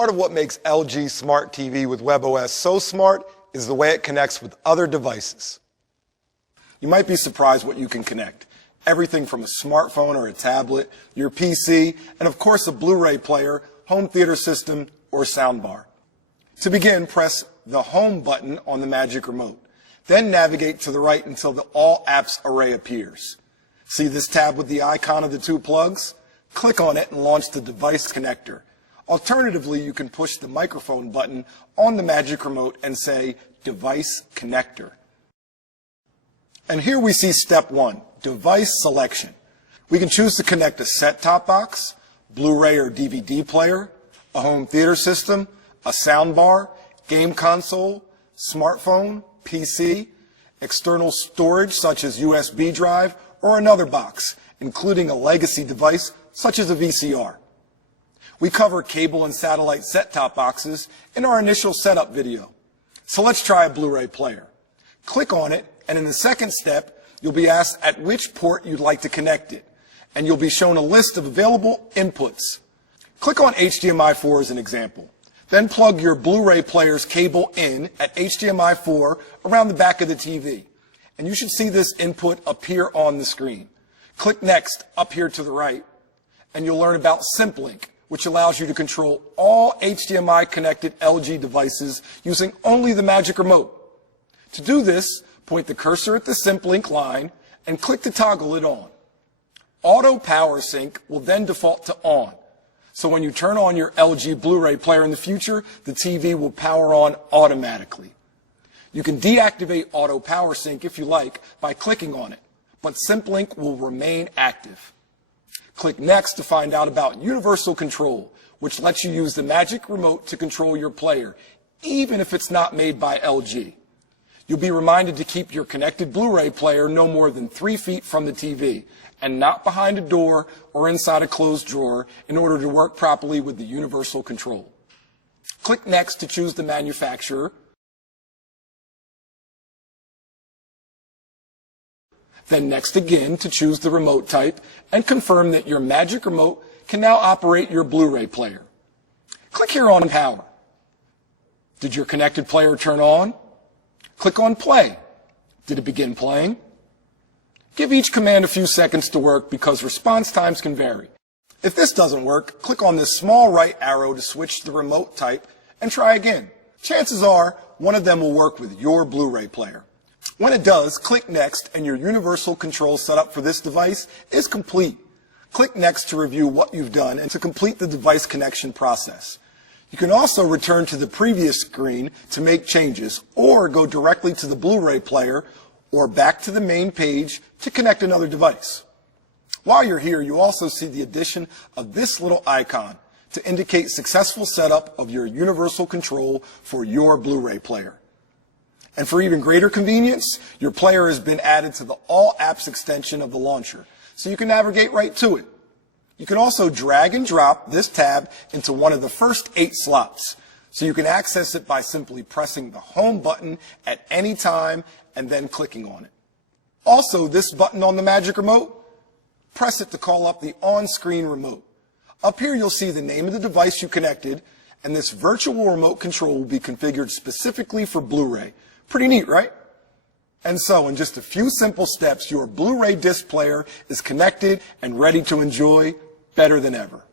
Part of what makes LG Smart TV with WebOS so smart is the way it connects with other devices. You might be surprised what you can connect. Everything from a smartphone or a tablet, your PC, and of course a Blu-ray player, home theater system, or soundbar. To begin, press the Home button on the Magic Remote. Then navigate to the right until the All Apps array appears. See this tab with the icon of the two plugs? Click on it and launch the device connector. Alternatively, you can push the microphone button on the Magic Remote and say Device Connector. And here we see step 1, device selection. We can choose to connect a set-top box, Blu-ray or DVD player, a home theater system, a soundbar, game console, smartphone, PC, external storage such as USB drive, or another box, including a legacy device such as a VCR. We cover cable and satellite set-top boxes in our initial setup video. So let's try a Blu-ray player. Click on it, and in the second step, you'll be asked at which port you'd like to connect it, and you'll be shown a list of available inputs. Click on HDMI 4 as an example. Then plug your Blu-ray player's cable in at HDMI 4 around the back of the TV, and you should see this input appear on the screen. Click Next up here to the right, and you'll learn about Simplink, which allows you to control all HDMI-connected LG devices using only the Magic Remote. To do this, point the cursor at the Simplink line and click to toggle it on. Auto Power Sync will then default to on. So when you turn on your LG Blu-ray player in the future, the TV will power on automatically. You can deactivate Auto Power Sync if you like by clicking on it, but Simplink will remain active. Click Next to find out about Universal Control, which lets you use the Magic Remote to control your player, even if it's not made by LG. You'll be reminded to keep your connected Blu-ray player no more than 3 feet from the TV, and not behind a door or inside a closed drawer in order to work properly with the Universal Control. Click Next to choose the manufacturer. Then Next again to choose the remote type and confirm that your Magic Remote can now operate your Blu-ray player. Click here on Power. Did your connected player turn on? Click on Play. Did it begin playing? Give each command a few seconds to work because response times can vary. If this doesn't work, click on this small right arrow to switch the remote type and try again. Chances are one of them will work with your Blu-ray player. When it does, click Next and your universal control setup for this device is complete. Click Next to review what you've done and to complete the device connection process. You can also return to the previous screen to make changes or go directly to the Blu-ray player or back to the main page to connect another device. While you're here, you also see the addition of this little icon to indicate successful setup of your universal control for your Blu-ray player. And for even greater convenience, your player has been added to the All Apps extension of the launcher, so you can navigate right to it. You can also drag and drop this tab into one of the first 8 slots, so you can access it by simply pressing the Home button at any time and then clicking on it. Also, this button on the Magic Remote, press it to call up the on-screen remote. Up here you'll see the name of the device you connected, and this virtual remote control will be configured specifically for Blu-ray. Pretty neat, right? And so, in just a few simple steps, your Blu-ray disc player is connected and ready to enjoy better than ever.